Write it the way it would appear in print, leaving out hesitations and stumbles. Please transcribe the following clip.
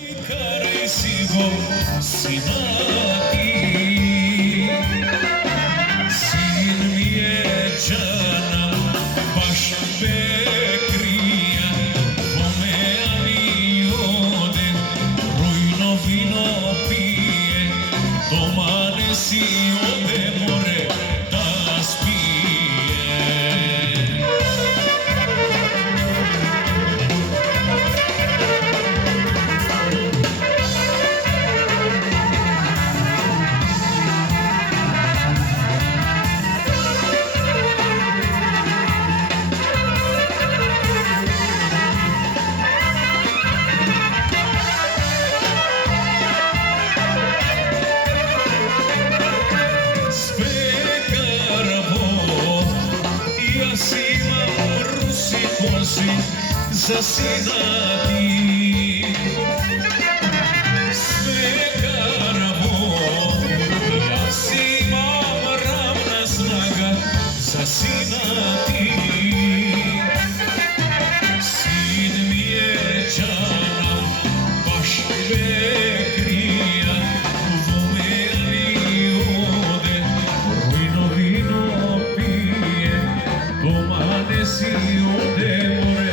Caresivo sinati sin mi je džana baš bekrija kome ani ode rujno vino pije doma ne si ode more da spije. Za sinati sve karamo ja si imam ravna snaga za sinati sin mi je džana baš bekrija vome ali ode rujno vino pije doma ne si ode more